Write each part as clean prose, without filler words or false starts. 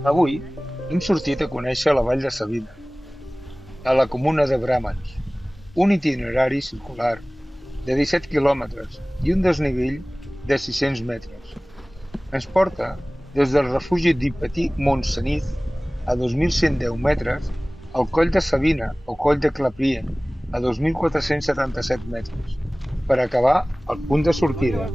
Avui hem sortit a conèixer la vall de Savina, a la comuna de Bramans, un itinerari circular de 17 quilòmetres i un desnivell de 600 metres. Ens porta des del refugi d'Ipatí Montseniz, a 2.110 metres, al Coll de Savina o Coll de Claprien, a 2.477 metres, per acabar al punt de sortida.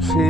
Sí.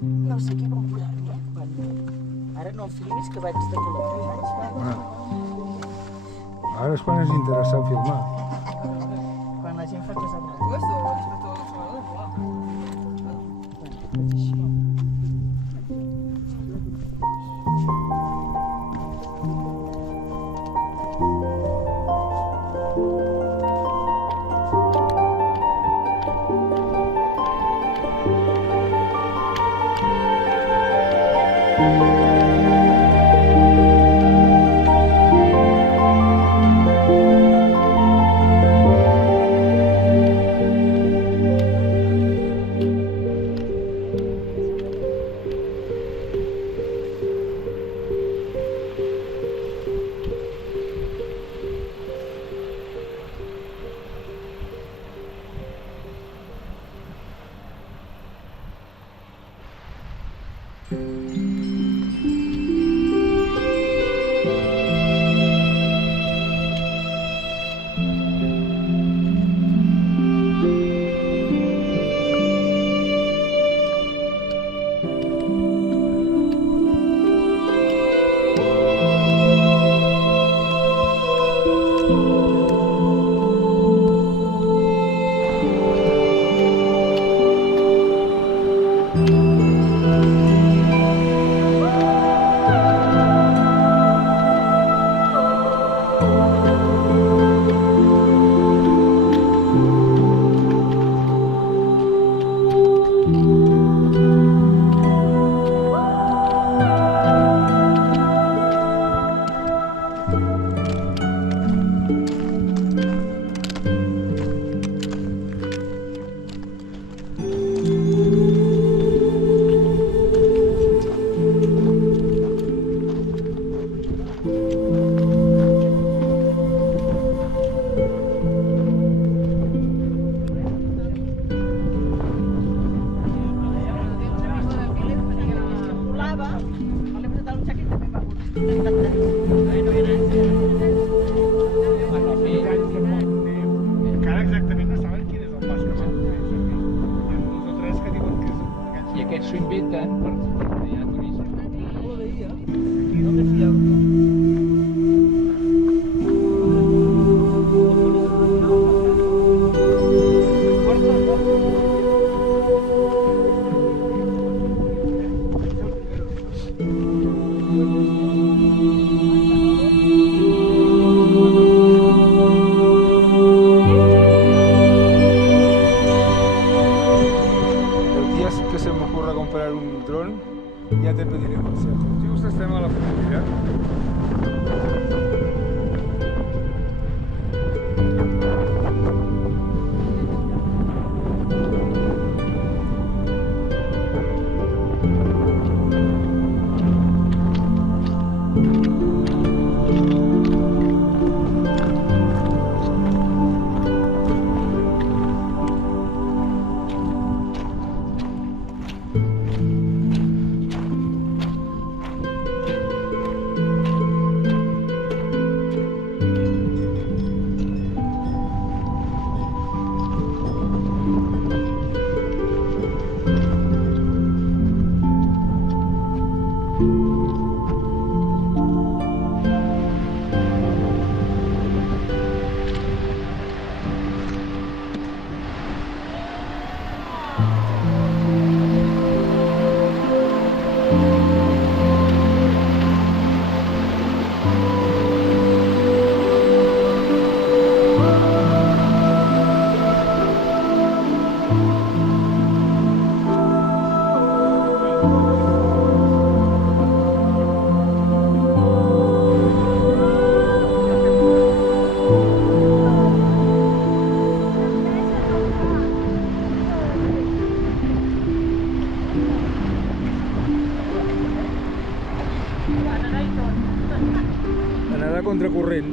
No sé què van posar, ara no em filmis que vaig de col·lectiu. Ara és quan és interessant filmar. Quan la gent fa coses grans. Encara exactament no saben quin és el pas que van fer servir. Hi ha dos o tres que diuen que és aquell. I aquests s'ho inventen per hi ha turisme. El día que se me ocurra comprar un dron, ya te pediré consejo. Si gustes, tema a la familia. Anar a contracorrent.